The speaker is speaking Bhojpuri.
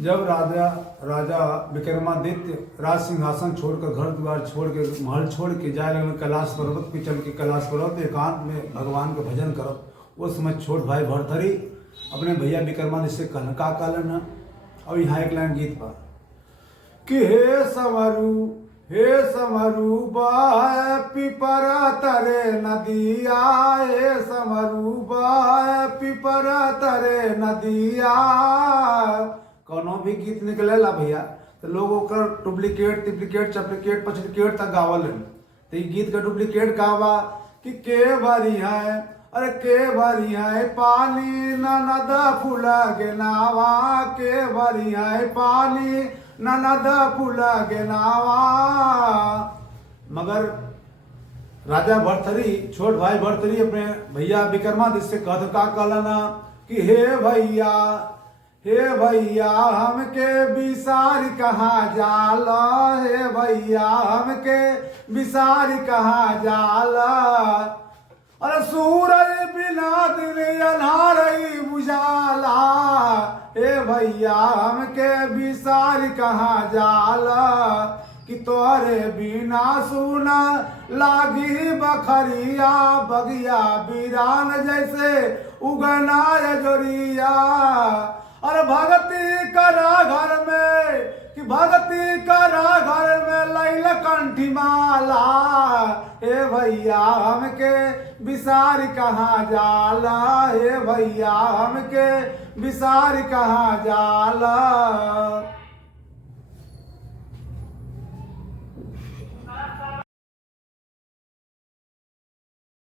जब राजा राजा विक्रमादित्य राज सिंहासन छोड़कर घर द्वार छोड़ के महल छोड़ के जाए लगे कैलाश पर्वत पे चल के कैलाश पर्वत एकांत में भगवान का भजन करब। उस समय छोट भाई भरथरी अपने भैया विक्रमादित्य से कहना का कहलन है। अब यहाँ एक लाइन गीत पर कि हे समरू बाय पिपर तरे नदिया, हे समरू बाय पिपर तरे नदिया। कोनो भी गीत निकलेला भैया तो लोग ओकर डुप्लीकेट तिप्लीकेट चप्लीकेट पचलीकेट तक गावल। तो ये गीत का डुप्लीकेट गावा कि के भरी है, अरे के भरी है पानी ननद फूला के नावा, के भरी है पानी ननद फूला के नावा। मगर राजा भरथरी छोट भाई भरथरी अपने भैया विक्रमादित्य से का कहलना कि हे भैया हमके बिसारी कहाँ जाला, हे भैया हमके बिसारी कहाँ जाला। अरे सूरज बिना दिन अन्हारई बुझाला, हे भैया हमके बिसारी कहाँ जाला। कि तोरे बिना सुना लागी बखरिया, बगिया बीरान जैसे उगना जोरिया। अरे भगती करा घर में कि भगती करा घर में लैल कंठी माला, हे भैया हमके बिसारी कहाँ जाला, हे भैया हमके बिसारी कहाँ जाला।